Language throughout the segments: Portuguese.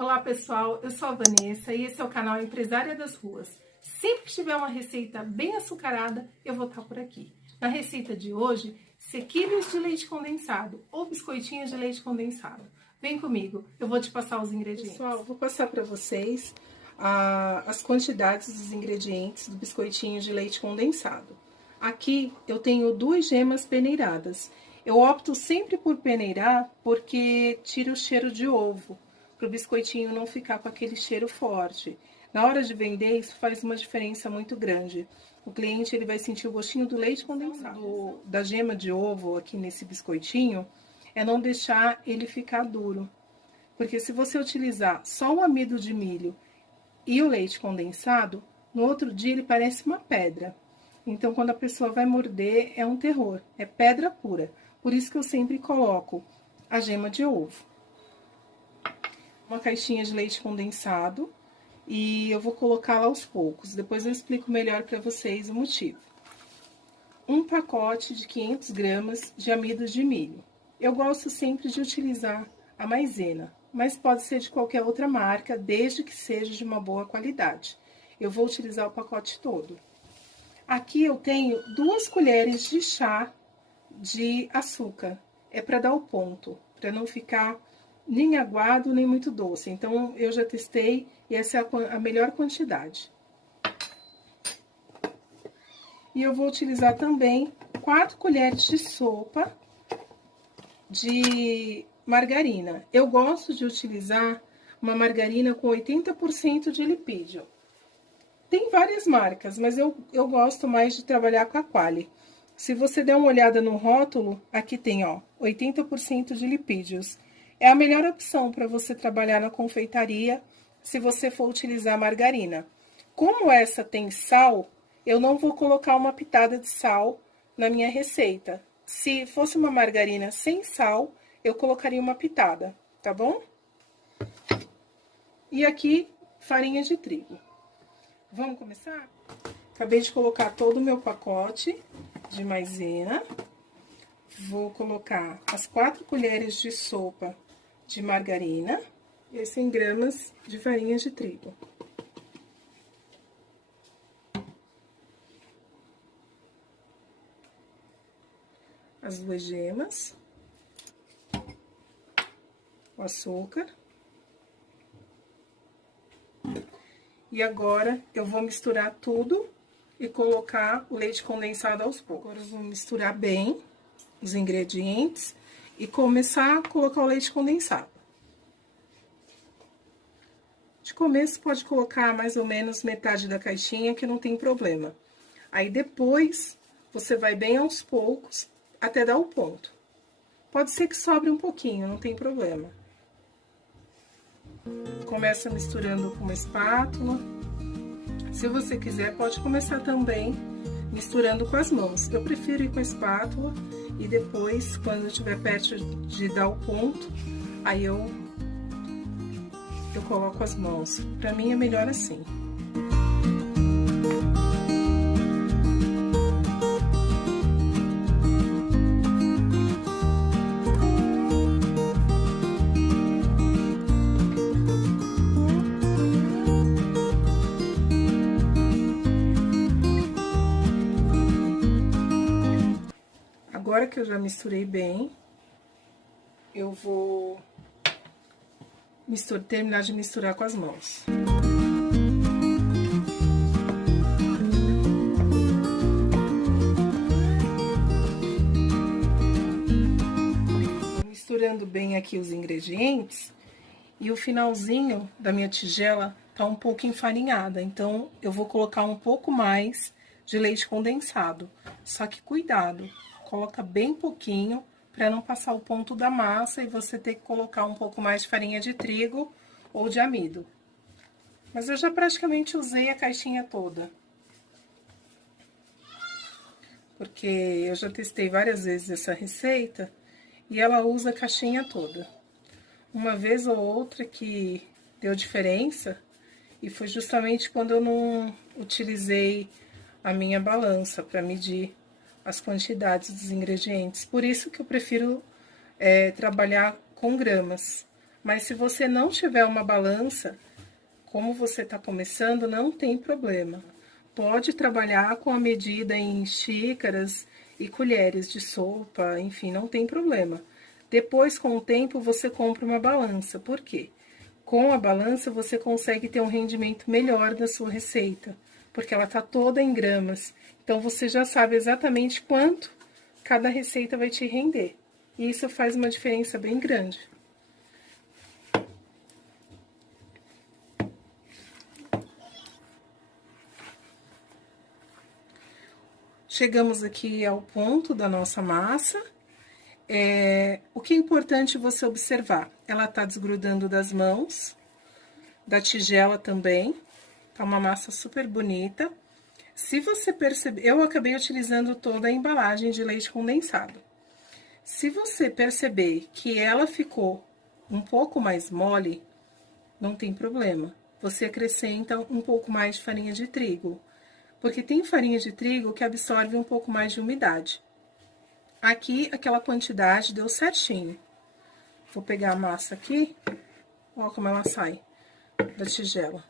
Olá pessoal, eu sou a Vanessa e esse é o canal Empresária das Ruas. Sempre que tiver uma receita bem açucarada, eu vou estar por aqui. Na receita de hoje, sequilhos de leite condensado ou biscoitinhos de leite condensado. Vem comigo, eu vou te passar os ingredientes. Pessoal, vou passar para vocês as quantidades dos ingredientes do biscoitinho de leite condensado. Aqui eu tenho 2 gemas peneiradas. Eu opto sempre por peneirar porque tira o cheiro de ovo, para o biscoitinho não ficar com aquele cheiro forte. Na hora de vender, isso faz uma diferença muito grande. O cliente ele vai sentir o gostinho do leite condensado. Da gema de ovo aqui nesse biscoitinho, é não deixar ele ficar duro. Porque se você utilizar só o amido de milho e o leite condensado, no outro dia ele parece uma pedra. Então, quando a pessoa vai morder, é um terror, é pedra pura. Por isso que eu sempre coloco a gema de ovo. Uma caixinha de leite condensado e eu vou colocá-la aos poucos. Depois eu explico melhor para vocês o motivo. Um pacote de 500 gramas de amido de milho. Eu gosto sempre de utilizar a maisena, mas pode ser de qualquer outra marca, desde que seja de uma boa qualidade. Eu vou utilizar o pacote todo. Aqui eu tenho 2 colheres de chá de açúcar. É para dar o ponto, para não ficar nem aguado, nem muito doce. Então, eu já testei e essa é a melhor quantidade. E eu vou utilizar também 4 colheres de sopa de margarina. Eu gosto de utilizar uma margarina com 80% de lipídio. Tem várias marcas, mas eu gosto mais de trabalhar com a Qualy. Se você der uma olhada no rótulo, aqui tem, ó, 80% de lipídios. É a melhor opção para você trabalhar na confeitaria, se você for utilizar margarina. Como essa tem sal, eu não vou colocar uma pitada de sal na minha receita. Se fosse uma margarina sem sal, eu colocaria uma pitada, tá bom? E aqui, farinha de trigo. Vamos começar? Acabei de colocar todo o meu pacote de maisena. Vou colocar as 4 colheres de sopa de margarina e 100 gramas de farinha de trigo. As 2 gemas, o açúcar. E agora eu vou misturar tudo e colocar o leite condensado aos poucos. Agora eu vou misturar bem os ingredientes e começar a colocar o leite condensado. De começo pode colocar mais ou menos metade da caixinha, que não tem problema. Aí depois você vai bem aos poucos até dar o ponto. Pode ser que sobre um pouquinho, não tem problema. Começa misturando com uma espátula. Se você quiser, pode começar também misturando com as mãos. Eu prefiro ir com a espátula e depois, quando estiver perto de dar o ponto, aí eu coloco as mãos. Pra mim é melhor assim. Agora que eu já misturei bem, eu vou terminar de misturar com as mãos. Misturando bem aqui os ingredientes, e o finalzinho da minha tigela tá um pouco enfarinhada, então eu vou colocar um pouco mais de leite condensado. Só que cuidado, coloca bem pouquinho, para não passar o ponto da massa e você ter que colocar um pouco mais de farinha de trigo ou de amido. Mas eu já praticamente usei a caixinha toda. Porque eu já testei várias vezes essa receita e ela usa a caixinha toda. Uma vez ou outra que deu diferença e foi justamente quando eu não utilizei a minha balança para medir as quantidades dos ingredientes. Por isso que eu prefiro trabalhar com gramas. Mas se você não tiver uma balança, como você está começando, não tem problema. Pode trabalhar com a medida em xícaras e colheres de sopa, enfim, não tem problema. Depois, com o tempo, você compra uma balança. Por quê? Com a balança, você consegue ter um rendimento melhor da sua receita, porque ela está toda em gramas. Então, você já sabe exatamente quanto cada receita vai te render. E isso faz uma diferença bem grande. Chegamos aqui ao ponto da nossa massa. O que é importante você observar? Ela tá desgrudando das mãos, da tigela também. Tá uma massa super bonita. Se você perceber, eu acabei utilizando toda a embalagem de leite condensado. Se você perceber que ela ficou um pouco mais mole, não tem problema. Você acrescenta um pouco mais de farinha de trigo. Porque tem farinha de trigo que absorve um pouco mais de umidade. Aqui, aquela quantidade deu certinho. Vou pegar a massa aqui, olha como ela sai da tigela.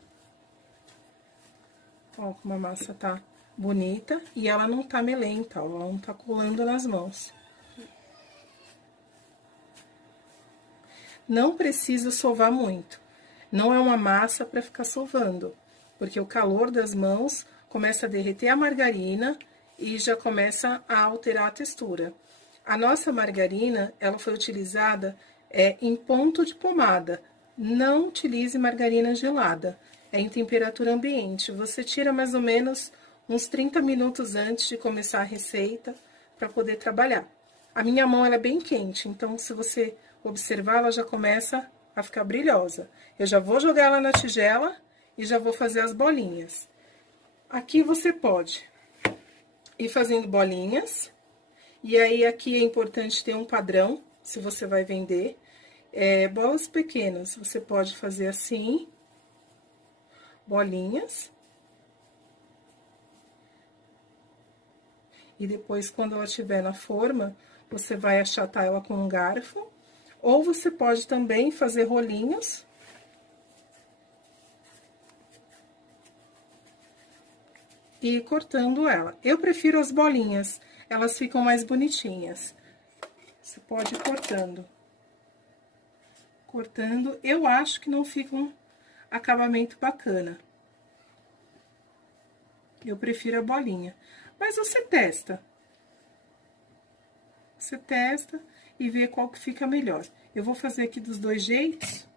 Olha como a massa tá bonita e ela não tá melenta, ó, ela não tá colando nas mãos. Não precisa sovar muito. Não é uma massa para ficar sovando, porque o calor das mãos começa a derreter a margarina e já começa a alterar a textura. A nossa margarina, ela foi utilizada em ponto de pomada. Não utilize margarina gelada, é em temperatura ambiente. Você tira mais ou menos uns 30 minutos antes de começar a receita para poder trabalhar. A minha mão ela é bem quente, então se você observar, ela já começa a ficar brilhosa. Eu já vou jogar ela na tigela e já vou fazer as bolinhas. Aqui você pode ir fazendo bolinhas, e aí aqui é importante ter um padrão, se você vai vender. Bolas pequenas, você pode fazer assim, bolinhas. E depois, quando ela estiver na forma, você vai achatar ela com um garfo. Ou você pode também fazer rolinhos. E ir cortando ela. Eu prefiro as bolinhas, elas ficam mais bonitinhas. Você pode ir cortando. Cortando, eu acho que não fica um acabamento bacana. Eu prefiro a bolinha. Mas você testa. Você testa e vê qual que fica melhor. Eu vou fazer aqui dos dois jeitos,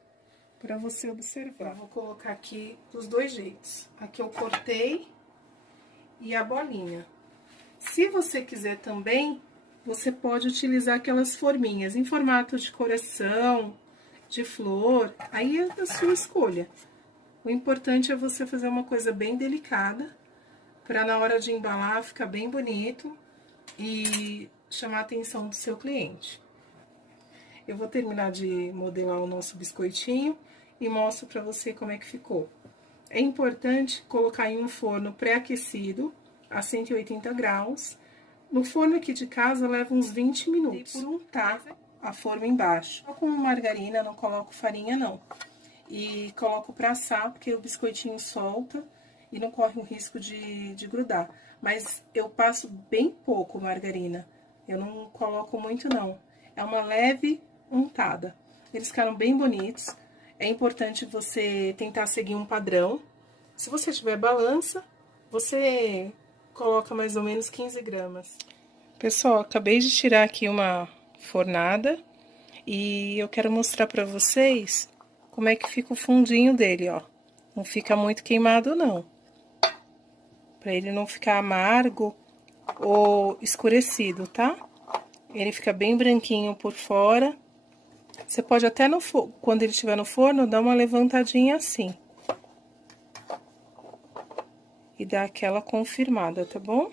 para você observar. Eu vou colocar aqui dos dois jeitos. Aqui eu cortei e a bolinha. Se você quiser também, você pode utilizar aquelas forminhas em formato de coração, de flor, aí é da sua escolha. O importante é você fazer uma coisa bem delicada, para na hora de embalar ficar bem bonito e chamar a atenção do seu cliente. Eu vou terminar de modelar o nosso biscoitinho e mostro para você como é que ficou. É importante colocar em um forno pré-aquecido, a 180 graus. No forno aqui de casa, leva uns 20 minutos. Por untar a forma embaixo. Só com margarina, não coloco farinha, não. E coloco pra assar, porque o biscoitinho solta e não corre o risco de grudar. Mas eu passo bem pouco margarina. Eu não coloco muito, não. É uma leve untada. Eles ficaram bem bonitos. É importante você tentar seguir um padrão. Se você tiver balança, você coloca mais ou menos 15 gramas. Pessoal, acabei de tirar aqui uma fornada e eu quero mostrar pra vocês como é que fica o fundinho dele, ó. Não fica muito queimado, não. Pra ele não ficar amargo ou escurecido, tá? Ele fica bem branquinho por fora. Você pode até, quando ele estiver no forno, dar uma levantadinha assim. E dar aquela confirmada, tá bom?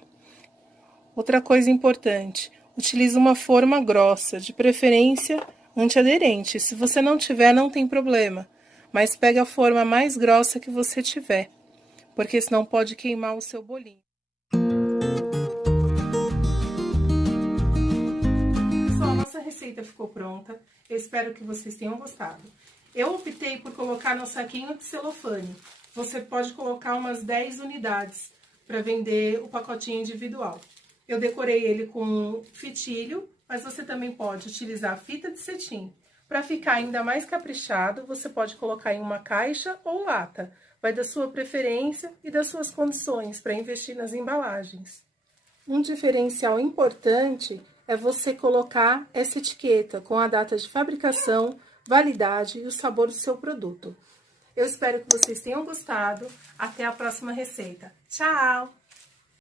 Outra coisa importante, utilize uma forma grossa, de preferência antiaderente. Se você não tiver, não tem problema. Mas pega a forma mais grossa que você tiver, porque senão pode queimar o seu bolinho. Pessoal, nossa receita ficou pronta. Eu espero que vocês tenham gostado. Eu optei por colocar no saquinho de celofane. Você pode colocar umas 10 unidades para vender o pacotinho individual. Eu decorei ele com fitilho, mas você também pode utilizar fita de cetim. Para ficar ainda mais caprichado, você pode colocar em uma caixa ou lata. Vai da sua preferência e das suas condições para investir nas embalagens. Um diferencial importante é você colocar essa etiqueta com a data de fabricação, validade e o sabor do seu produto. Eu espero que vocês tenham gostado. Até a próxima receita. Tchau!